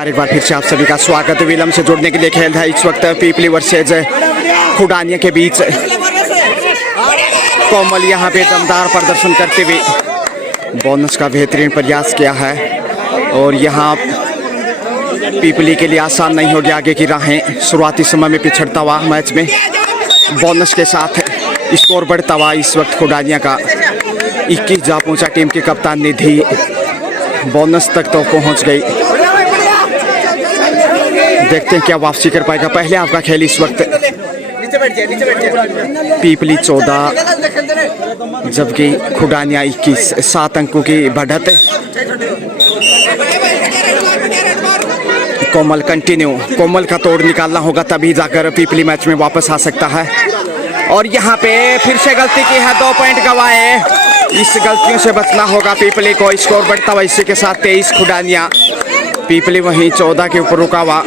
नमस्कार, एक बार फिर से आप सभी का स्वागत है। विलम्ब से जुड़ने के लिए खेल है इस वक्त पीपली वर्सेज खुडानिया के बीच। कोमल यहाँ पे दमदार प्रदर्शन करते हुए बोनस का बेहतरीन प्रयास किया है और यहाँ पीपली के लिए आसान नहीं होगी आगे की राहें। शुरुआती समय में पिछड़ता हुआ मैच में बोनस के साथ स्कोर बढ़ता हुआ इस वक्त खुडानिया का 21 जा पहुंचा। टीम के कप्तान निधि बोनस तक तो पहुंच गई। देखते हैं क्या वापसी कर पाएगा। पहले आपका खेल इस वक्त पीपली 14 जबकि खुडानिया 21, 7 अंकों की बढ़त। कोमल कंटिन्यू, कोमल का तोड़ निकालना होगा तभी जाकर पीपली मैच में वापस आ सकता है। और यहाँ पे फिर से गलती की है, 2 पॉइंट गंवाए। इस गलतियों से बचना होगा पीपली को। स्कोर बढ़ता हुआ इसी के साथ 23 खुडानिया। पीपली वहीं 14 के ऊपर रुका हुआ,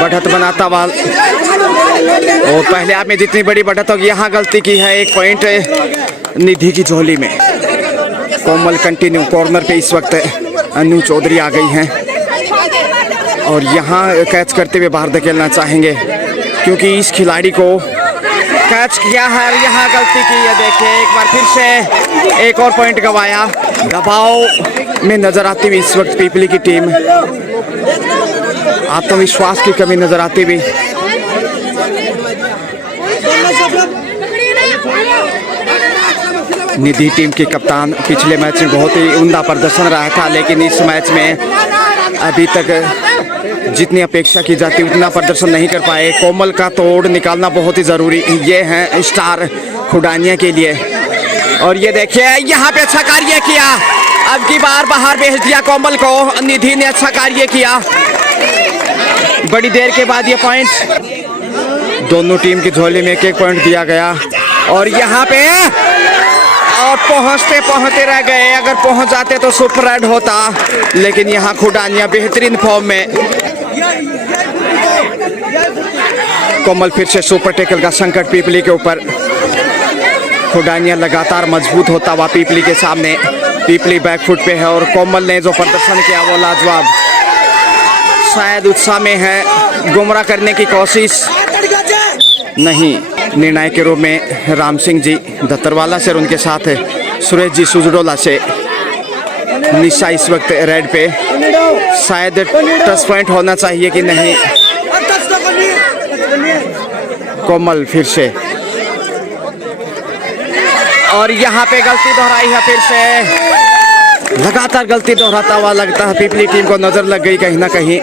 बढ़त बनाता हुआ। और पहले आप में जितनी बड़ी बढ़त होगी, यहाँ गलती की है, 1 पॉइंट निधि की झोली में। कोमल कंटिन्यू, कॉर्नर पे इस वक्त अनु चौधरी आ गई हैं और यहाँ कैच करते हुए बाहर धकेलना चाहेंगे क्योंकि इस खिलाड़ी को कैच किया है। यहाँ गलती की है। देखिए एक बार फिर से एक और पॉइंट गंवाया। दबाव में नजर आती हुई इस वक्त पीपली की टीम, आत्मविश्वास की कमी नजर आती हुई। निधि टीम के कप्तान, पिछले मैच में बहुत ही उम्दा प्रदर्शन रहा था लेकिन इस मैच में अभी तक जितनी अपेक्षा की जाती उतना प्रदर्शन नहीं कर पाए। कोमल का तोड़ निकालना बहुत ही जरूरी, ये है स्टार खुडानिया के लिए। और ये देखिए यहाँ पे अच्छा कार्य किया, अब की बार बाहर भेज दिया कोमल को। निधि ने अच्छा कार्य किया, बड़ी देर के बाद ये पॉइंट दोनों टीम की झोली में 1-1 पॉइंट दिया गया। और यहाँ पे और पहुंचते रह गए। अगर पहुंच जाते तो सुपर रेड होता, लेकिन यहाँ खुडानिया बेहतरीन फॉर्म में। कोमल फिर से सुपर टैकल का संकट पीपली के ऊपर। खुडानिया लगातार मजबूत होता हुआ पीपली के सामने। पीपली बैकफुट पे है और कोमल ने जो प्रदर्शन किया वो लाजवाब। शायद उत्साह में है, गुमराह करने की कोशिश नहीं। निर्णायक के रूप में राम सिंह जी दत्तरवाला से और उनके साथ सुरेश जी सुजडोला से। निशा इस वक्त रेड पे, शायद टच पॉइंट होना चाहिए कि नहीं। कोमल फिर से, और यहाँ पे गलती दोहराई है फिर से। लगातार गलती दोहराता हुआ लगता है पीपली टीम को नजर लग गई कहीं ना कहीं।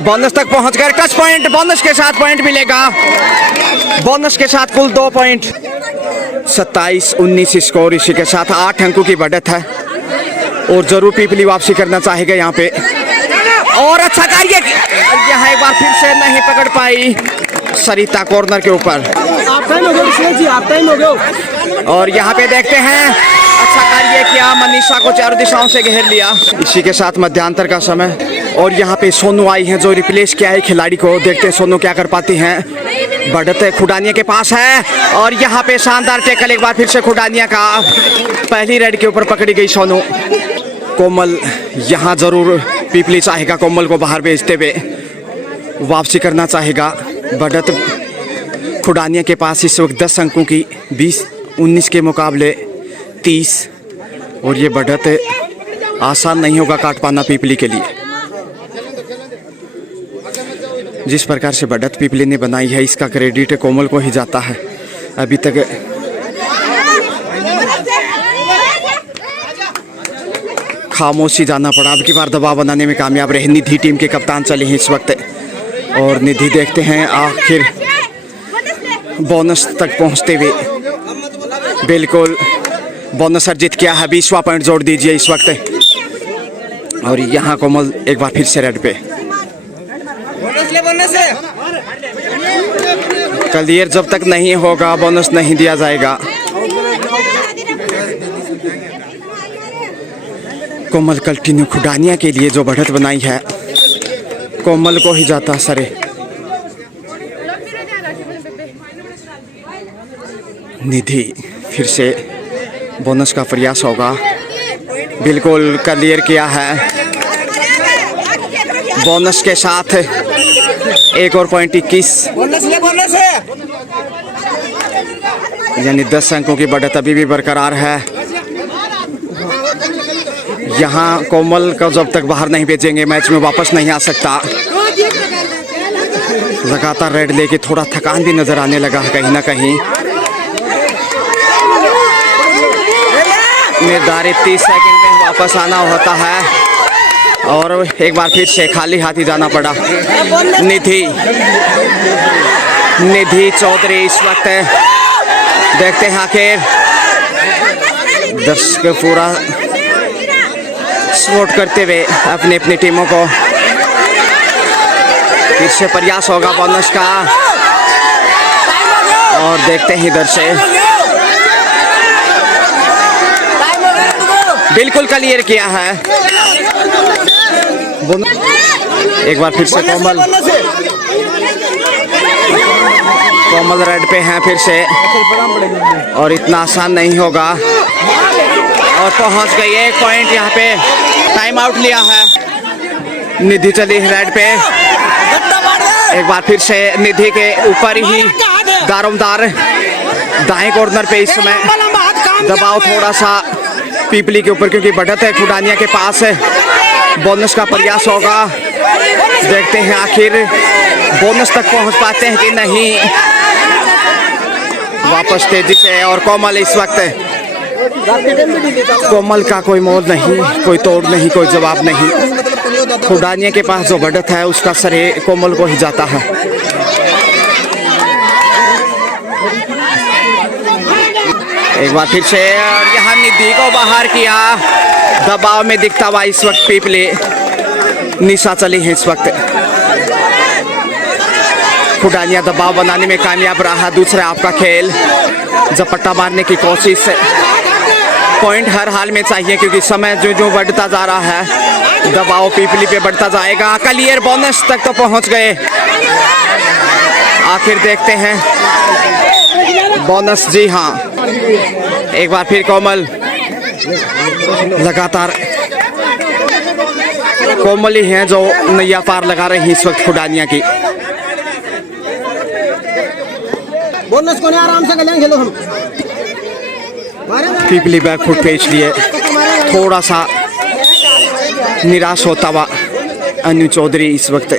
बोनस तक पहुंच गए, टच पॉइंट, बोनस के साथ पॉइंट मिलेगा। बोनस के साथ कुल 2 पॉइंट, 27-19 स्कोर। इसी के साथ 8 अंकों की बढ़त है और जरूर पीपली वापसी करना चाहेगा यहाँ पे। और अच्छा कार्य, यहाँ एक बार फिर से नहीं पकड़ पाई सरिता कॉर्नर के ऊपर। और यहाँ पे देखते हैं अच्छा कार्य किया, मनीषा को चारों दिशाओं से घेर लिया। इसी के साथ मध्यांतर का समय और यहाँ पे सोनू आई हैं जो रिप्लेस किया है खिलाड़ी को। देखते हैं सोनू क्या कर पाती हैं। बढ़त खुडानिया के पास है और यहाँ पे शानदार टैकल एक बार फिर से खुडानिया का। पहली रेड के ऊपर पकड़ी गई सोनू। कोमल यहाँ जरूर पीपली चाहेगा कोमल को बाहर भेजते हुए वापसी करना चाहेगा। बढ़त खुडानिया के पास इस वक्त 10 अंकों की, 20-19 के मुकाबले 30। और ये बढ़त आसान नहीं होगा काट पाना पीपली के लिए। जिस प्रकार से बढ़त पीपली ने बनाई है इसका क्रेडिट कोमल को ही जाता है। अभी तक खामोशी जाना पड़ा, अब की बार दबाव बनाने में कामयाब रहे। निधि टीम के कप्तान चले हैं इस वक्त और निधि देखते हैं आखिर बोनस तक पहुंचते हुए। बिल्कुल बोनस अर्जित किया है, 20वां पॉइंट जोड़ दीजिए इस वक्त। और यहाँ कोमल एक बार फिर से रेड पे। क्लियर जब तक नहीं होगा बोनस नहीं दिया जाएगा। कोमल कंटिन्यू, खुडानिया के लिए जो बढ़त बनाई है कोमल को ही जाता सरे। निधि फिर से बोनस का प्रयास होगा, बिल्कुल क्लियर किया है। बोनस के साथ एक और पॉइंट 21, यानी 10 अंकों की बढ़त अभी भी बरकरार है। यहाँ कोमल को जब तक बाहर नहीं भेजेंगे मैच में वापस नहीं आ सकता। लगातार रेड लेके थोड़ा थकान भी नजर आने लगा है कहीं ना कहीं। निर्धारित 30 सेकंड में वापस आना होता है और एक बार फिर से खाली हाथ ही जाना पड़ा। निधि चौधरी इस वक्त देखते हैं आखिर दर्शक पूरा सपोर्ट करते हुए अपनी अपनी टीमों को। फिर से प्रयास होगा बोनस का और देखते हैं इधर से बिल्कुल क्लियर किया है। एक बार फिर से कोमल रेड पे हैं फिर से और इतना आसान नहीं होगा और पहुंच गई। एक पॉइंट यहाँ पे टाइम आउट लिया है। निधि चली रेड पे, एक बार फिर से निधि के ऊपर ही दारोमदार दाएं कॉर्नर पे इस समय दबाव थोड़ा सा पीपली के ऊपर क्योंकि बढ़त है खुडानिया के पास है। बोनस का प्रयास होगा, देखते हैं आखिर बोनस तक पहुंच पाते हैं कि नहीं। वापस तेजी से और कोमल इस वक्त कोमल का कोई मोड़ नहीं, कोई तोड़ नहीं, कोई जवाब नहीं। खुडानिया के पास जो बढ़त है उसका श्रेय कोमल को ही जाता है। एक बार फिर से यहाँ निधि को बाहर किया, दबाव में दिखता हुआ इस वक्त पीपली। निशा चली है इस वक्त। खुडानिया दबाव बनाने में कामयाब रहा। दूसरा आपका खेल झपट्टा मारने की कोशिश। पॉइंट हर हाल में चाहिए क्योंकि समय जो जो बढ़ता जा रहा है दबाव पीपली पे बढ़ता जाएगा। क्लियर बोनस तक तो पहुंच गए। आखिर देखते हैं बोनस। जी हाँ, एक बार फिर कोमल लगातार कोमल ही हैं जो नैया पार लगा रही है इस वक्त खुडानिया की। बोनस को नहीं आराम से खेलो हम। पीपली बैक फुट पेच लिए थोड़ा सा निराश होता हुआ अनु चौधरी इस वक्त।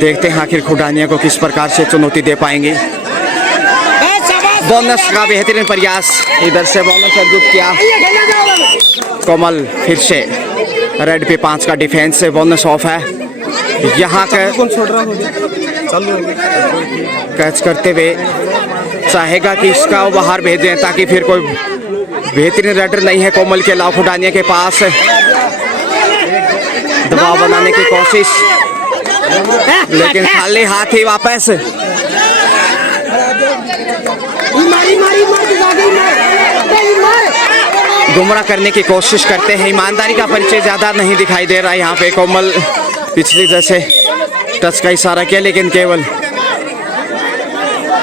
देखते हैं आखिर खुडानिया को किस प्रकार से चुनौती दे पाएंगे। बोनस का बेहतरीन प्रयास, इधर से बोनस अर्जित किया कोमल। फिर से रेड पे 5 का डिफेंस से बोनस ऑफ है। यहाँ कैच करते हुए चाहेगा कि इसका बाहर भेजें ताकि फिर कोई बेहतरीन रेडर नहीं है कोमल के अलावा खुडानिया के पास। दबाव बनाने की कोशिश लेकिन खाली हाथ ही वापस। गुमराह करने की कोशिश करते हैं। ईमानदारी का परिचय ज्यादा नहीं दिखाई दे रहा है यहाँ पे। कोमल पिछली जैसे टच का इशारा किया लेकिन केवल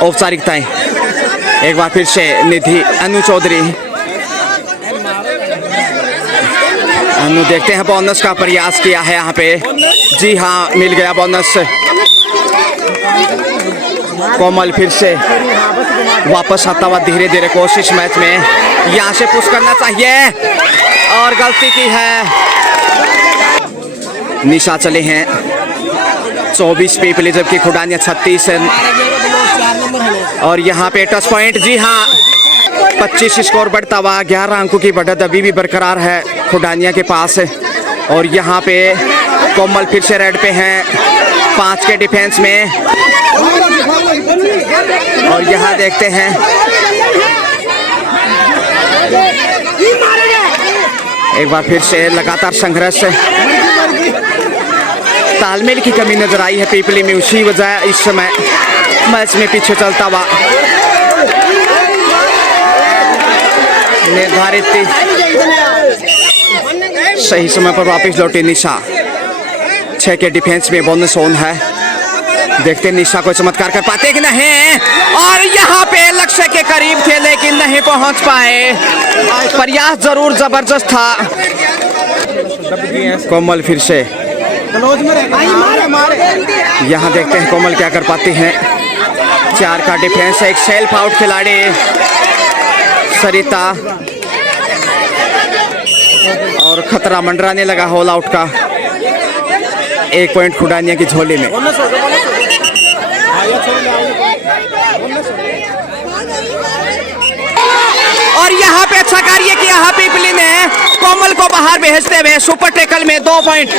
औपचारिकताएं। एक बार फिर से निधि अनु चौधरी। अनु देखते हैं बोनस का प्रयास किया है यहाँ पे। जी हाँ, मिल गया बोनस। कोमल फिर से वापस आता हुआ धीरे धीरे कोशिश मैच में। यहाँ से पुश करना चाहिए और गलती की है। निशा चले हैं 24 पीपली जबकि खुडानिया 36 है। और यहाँ पे टच पॉइंट। जी हाँ, 25 स्कोर बढ़ता हुआ। 11 अंकों की बढ़त अभी भी बरकरार है खुडानिया के पास। और यहाँ पे कोमल फिर से रेड पे हैं 5 के डिफेंस में। और यहाँ देखते हैं एक बार फिर से लगातार संघर्ष। तालमेल की कमी नजर आई है पीपली में, उसी वजह इस समय मैच में पीछे चलता हुआ। निर्धारित सही समय पर वापस लौटी निशा। 6 के डिफेंस में बोनस ऑन है। देखते हैं निशा को चमत्कार कर पाते कि नहीं। और यहाँ पे लक्ष्य के करीब थे लेकिन नहीं पहुंच पाए। प्रयास जरूर जबरदस्त था। कोमल फिर से क्लोज में रह। यहाँ देखते हैं कोमल क्या कर पाती हैं। 4 का डिफेंस है, एक सेल्फ आउट खिलाड़ी सरिता और खतरा मंडराने लगा होल आउट का। 1 पॉइंट खुडानिया की झोली में। और यहाँ पे अच्छा कार्य किया है पीपली ने, कोमल को बाहर भेजते हुए सुपर टैकल में 2 पॉइंट।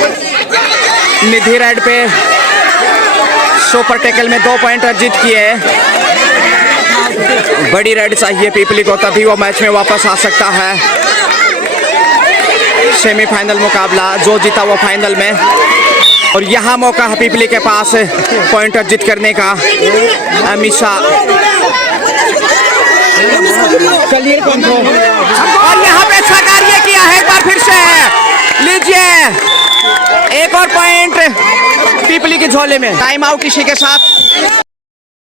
निधि रेड पे सुपर टैकल में 2 पॉइंट अर्जित किए। बड़ी रेड चाहिए पीपली को, तभी वो मैच में वापस आ सकता है। सेमीफाइनल मुकाबला, जो जीता वो फाइनल में। और यहाँ मौका है पीपली के पास पॉइंट अर्जित करने का। अमीषा और यहाँ पे अच्छा कार्य किया है एक बार फिर से। लीजिए 1 और पॉइंट पीपली की झोले में। टाइम आउट इसी के साथ।